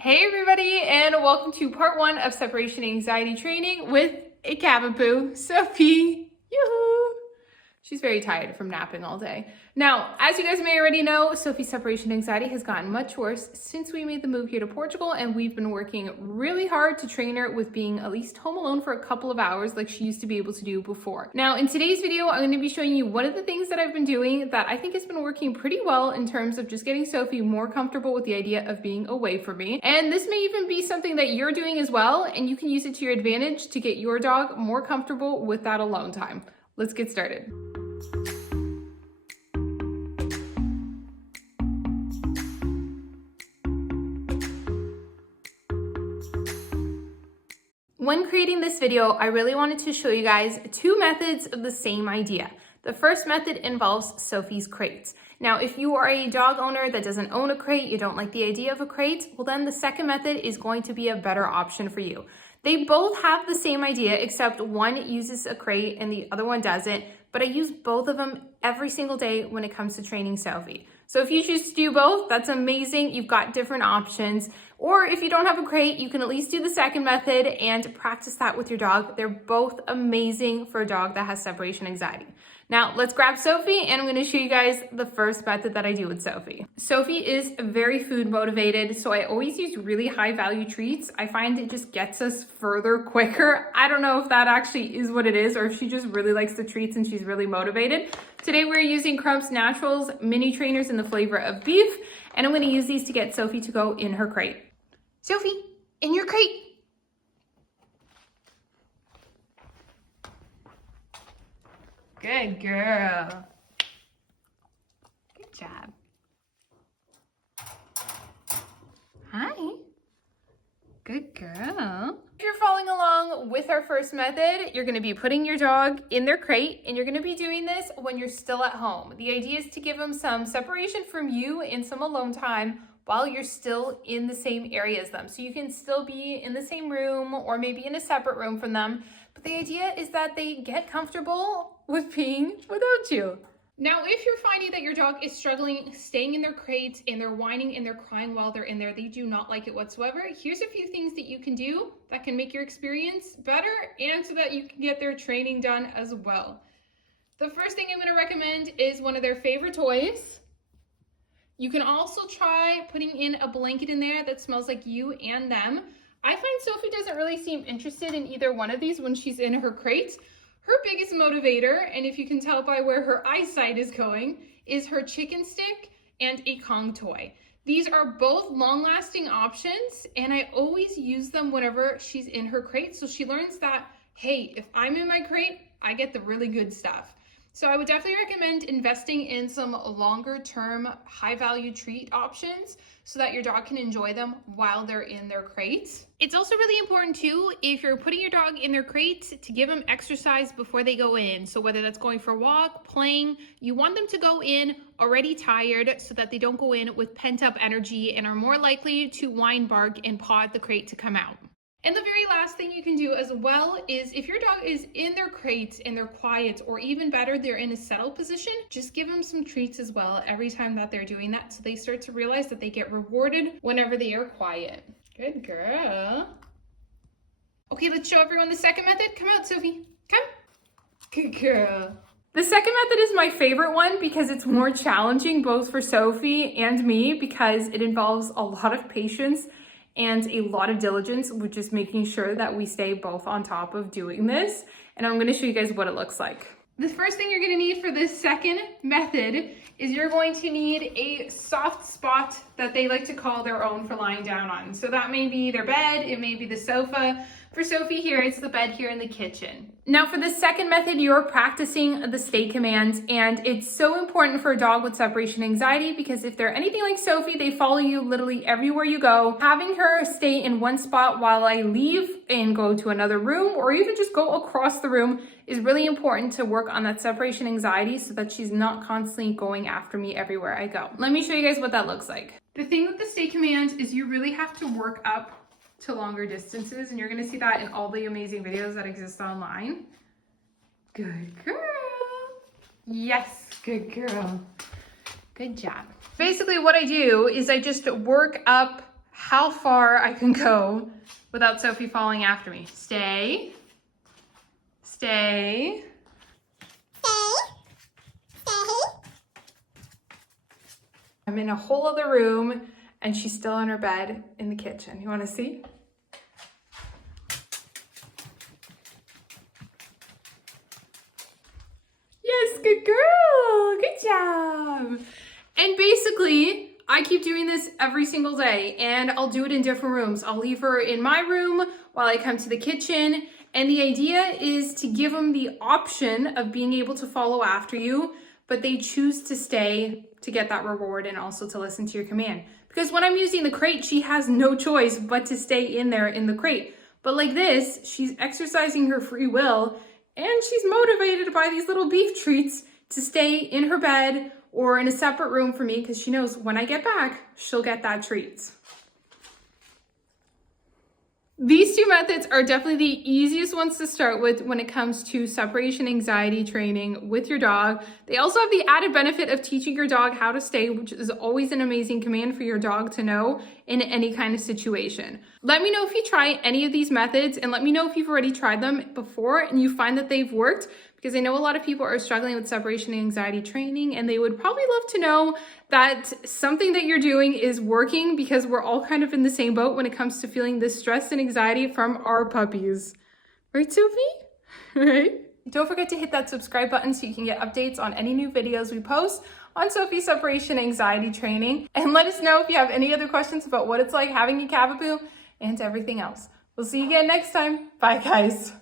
Hey everybody, and welcome to part 1 of separation anxiety training with a Cavapoo, Sophie. Yoo-hoo! She's very tired from napping all day. Now, as you guys may already know, Sophie's separation anxiety has gotten much worse since we made the move here to Portugal, and we've been working really hard to train her with being at least home alone for a couple of hours like she used to be able to do before. Now, in today's video, I'm going to be showing you one of the things that I've been doing that I think has been working pretty well in terms of just getting Sophie more comfortable with the idea of being away from me. And this may even be something that you're doing as well, and you can use it to your advantage to get your dog more comfortable with that alone time. Let's get started. When creating this video, I really wanted to show you guys two methods of the same idea. The first method involves Sophie's crates. Now, if you are a dog owner that doesn't own a crate, you don't like the idea of a crate, well then the second method is going to be a better option for you. They both have the same idea, except one uses a crate and the other one doesn't, but I use both of them every single day when it comes to training Sophie. So if you choose to do both, that's amazing. You've got different options. Or if you don't have a crate, you can at least do the second method and practice that with your dog. They're both amazing for a dog that has separation anxiety. Now let's grab Sophie and I'm going to show you guys the first method that I do with Sophie. Sophie is very food motivated, so I always use really high value treats. I find it just gets us further quicker. I don't know if that actually is what it is or if she just really likes the treats and she's really motivated. Today we're using Crump's Naturals mini trainers in the flavor of beef, and I'm going to use these to get Sophie to go in her crate. Sophie, in your crate. Good girl. Good job. Hi. Good girl. If you're following along with our first method, you're going to be putting your dog in their crate, and you're going to be doing this when you're still at home. The idea is to give them some separation from you and some alone time while you're still in the same area as them. So you can still be in the same room or maybe in a separate room from them. But the idea is that they get comfortable with being without you. Now, if you're finding that your dog is struggling staying in their crates and they're whining and they're crying while they're in there, they do not like it whatsoever, here's a few things that you can do that can make your experience better and so that you can get their training done as well. The first thing I'm going to recommend is one of their favorite toys. You can also try putting in a blanket in there that smells like you and them. I find Sophie doesn't really seem interested in either one of these when she's in her crate. Her biggest motivator, and if you can tell by where her eyesight is going, is her chicken stick and a Kong toy. These are both long-lasting options, and I always use them whenever she's in her crate, so she learns that, hey, if I'm in my crate, I get the really good stuff. So I would definitely recommend investing in some longer-term, high-value treat options so that your dog can enjoy them while they're in their crate. It's also really important too, if you're putting your dog in their crate, to give them exercise before they go in. So whether that's going for a walk, playing, you want them to go in already tired so that they don't go in with pent-up energy and are more likely to whine, bark, and paw at the crate to come out. And the very last thing you can do as well is if your dog is in their crate and they're quiet, or even better, they're in a settled position, just give them some treats as well every time that they're doing that so they start to realize that they get rewarded whenever they are quiet. Good girl. Okay, let's show everyone the second method. Come out, Sophie. Come. Good girl. The second method is my favorite one because it's more challenging both for Sophie and me because it involves a lot of patience and a lot of diligence with just making sure that we stay both on top of doing this. And I'm gonna show you guys what it looks like. The first thing you're gonna need for this second method is you're going to need a soft spot that they like to call their own for lying down on. So that may be their bed, it may be the sofa. For Sophie here, it's the bed here in the kitchen. Now for the second method, you're practicing the stay command, and it's so important for a dog with separation anxiety because if they're anything like Sophie, they follow you literally everywhere you go. Having her stay in one spot while I leave and go to another room or even just go across the room is really important to work on that separation anxiety so that she's not constantly going after me everywhere I go. Let me show you guys what that looks like. The thing with the stay command is you really have to work up to longer distances, and you're going to see that in all the amazing videos that exist online. Good girl. Yes, good girl. Good job. Basically what I do is I just work up how far I can go without Sophie falling after me. Stay. Stay. I'm in a whole other room and she's still in her bed in the kitchen. You want to see? Yes, good girl. Good job. And basically, I keep doing this every single day and I'll do it in different rooms. I'll leave her in my room while I come to the kitchen. And the idea is to give them the option of being able to follow after you, but they choose to stay to get that reward and also to listen to your command. Because when I'm using the crate, she has no choice but to stay in there in the crate. But like this, she's exercising her free will and she's motivated by these little beef treats to stay in her bed or in a separate room for me because she knows when I get back, she'll get that treat. These two methods are definitely the easiest ones to start with when it comes to separation anxiety training with your dog. They also have the added benefit of teaching your dog how to stay, which is always an amazing command for your dog to know in any kind of situation. Let me know if you try any of these methods and let me know if you've already tried them before and you find that they've worked, because I know a lot of people are struggling with separation anxiety training and they would probably love to know that something that you're doing is working, because we're all kind of in the same boat when it comes to feeling this stress and anxiety from our puppies. Right, Sophie? Right? Don't forget to hit that subscribe button so you can get updates on any new videos we post on Sophie's separation anxiety training. And let us know if you have any other questions about what it's like having a Cavapoo and everything else. We'll see you again next time. Bye, guys.